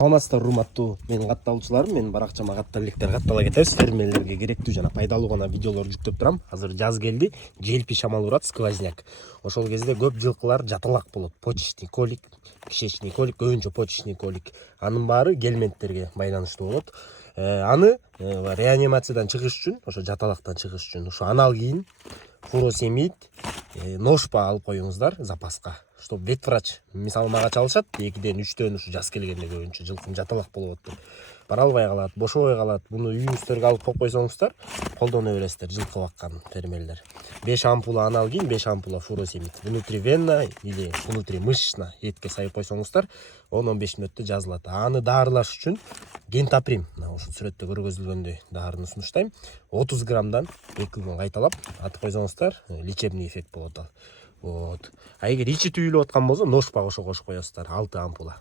Саламатсыздар урматтуу менин катталуучуларым, менин баракчама каттал электер каттала кетебиз. Фермерлерге керектүү жана пайдалуу гана видеолор жүктөп турам. Азыр жаз келди, желпи шамал урат, сквозняк. Ошол кезде көп жылкылар жаталак болот. Почечный колик, кишечный колик, көбүнчө почечный колик. Анын баары гельминттерге байланыштуу болот. Аны реанимациядан чыгыш үчүн, ошо жаталактан чыгыш үчүн ушу аналгин, фуросемид, ношпа алып коюңуздар запаска. Чтоб ветврач, мисалы мага чалышат, 2-ден 3-төн ушу жаз келгенде көбүнчө жылкым жаталак болуп атты. Бара албай калат, бошобой калат. Буну үйүңүздөргө алып коюп койсоңуздар, колдоно бересиздер жылкы баккан фермерлер. 5 ампула аналгин, 5 ампула фуросемид. Внутривенно или внутримышечно этке сайып койсоңуздар, 10-15 мүнөттө жазылат. Аны даарылаш үчүн гентаприм, ошол сүрөттө көргөзүлгөндөй даарыны сунуштайм. 30 граммдан 2 күн кайталап атып койсоңуздар, лечебный эффект болот ал. Вот. А эгер ичи түйүлүп аткан болсо, ношпа ошо кошуп коесуздар, 6 ампула.